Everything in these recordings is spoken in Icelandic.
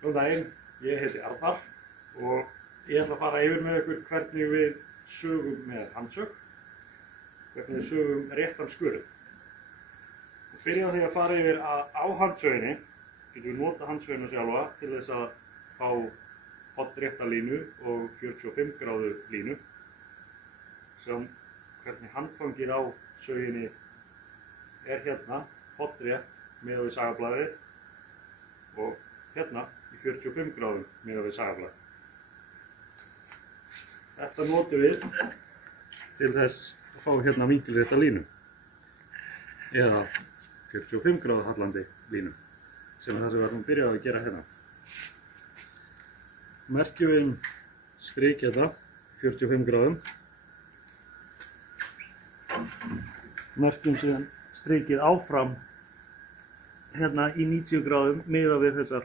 Góðan daginn, ég heiti Arnar og ég ætla að fara yfir með ykkur hvernig við sögum með handsögn, hvernig við sögum réttan skurð. Og byrja á því að fara yfir að á handsöginni getum við nota handsögina sjálfa til þess að fá hornrétta línu og 45 gráðu línu. Sem hvernig handfangið á söginni er hérna, hornrétt miðað við sagablaðið og hérna í 45 gráðum miðað við sagablaðið. Þetta notum við til þess að fá hérna vinkilrétta línu eða 45 gráðu hallandi línu sem er það sem við ætlum að byrja að gera hérna. Merkjum við strik hérna 45 gráðum. Merkjum síðan strikið áfram hérna í 90 gráðum miðað við þessar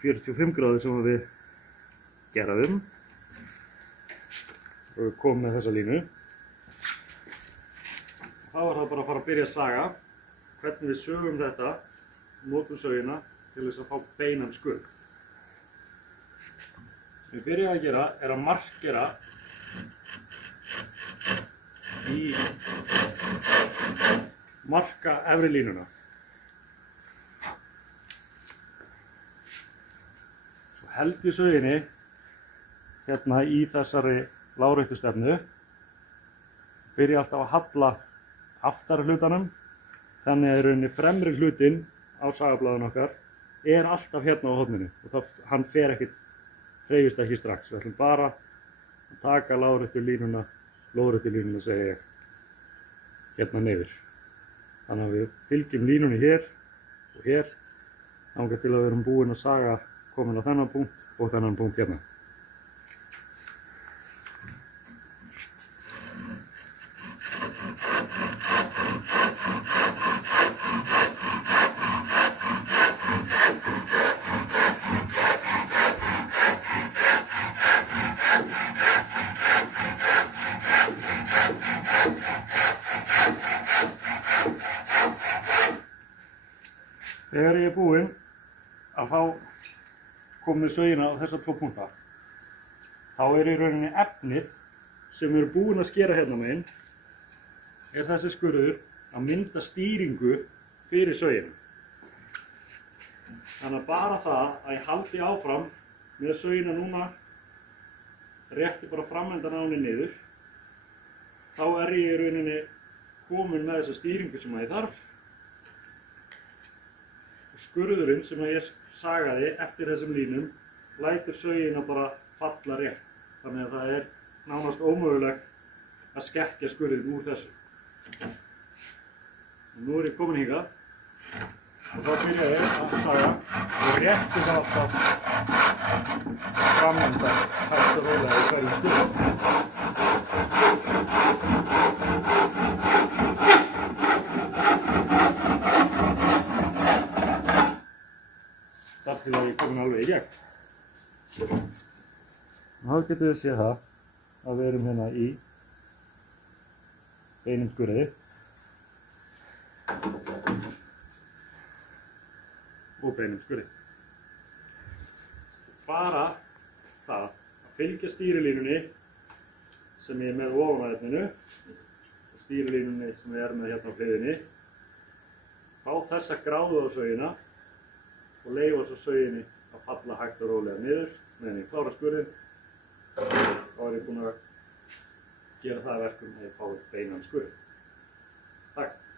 45 gráður sem við gerðum og við komum með þessa línu. Þá er það bara að fara að byrja að saga hvernig við sögum þetta, notum sögina til þess að fá beinan skurð. Sem við byrjum að gera er að markera marka efri línuna. Svo held við söginni hérna í þessari láréttu stefnu. Byrja alltaf að halla aftari hlutanum, þannig að í rauninni fremri hlutinn á sagablaðinu okkar er alltaf hérna á horninu og hann fer ekkert, hreyfist ekki strax. Við ætlum bara að taka lóðréttu línuna segi ég, hérna niður. Þannig að við fylgjum línunni hér og hér, þangað til að við erum búin að saga komin á þennan punkt og þennan punkt hérna. Þegar ég er búinn að fá komið sögina á þessa tvo punkta, þá er í rauninni efnið sem við erum búin að skera hérna megin, er þessi skurður að mynda stýringu fyrir sögina. Þannig að bara það að ég haldi áfram með sögina núna, rétti bara framhendan á henni niður, þá er ég í rauninni komin með þessa stýringu sem ég þarf. Skurðurinn sem ég sagaði eftir þessum línum lætur sögina bara falla rétt. Þannig að það er nánast ómögulegt að skekkja skurðinn úr þessu. Og nú er ég komin hingað og þá byrja ég að saga og rétti það alltaf framhendan hægt og rólega í hverjum skurð. Þar til að ég er komin alveg í gegn. Þá getum við séð það að við erum hérna í beinum skurði og beinum skurði. Bara það að fylgja stýrilínunni sem ég er með ofan á efninu og stýrilínunni sem ég er með hérna á hliðinni, fá þessa gráðu á sögina og leyfa svo söginni að falla hægt og rólega niður meðan ég klára skurðinn. Þá er ég búinn að gera það að verkum að ég fái beinan skurð. Takk.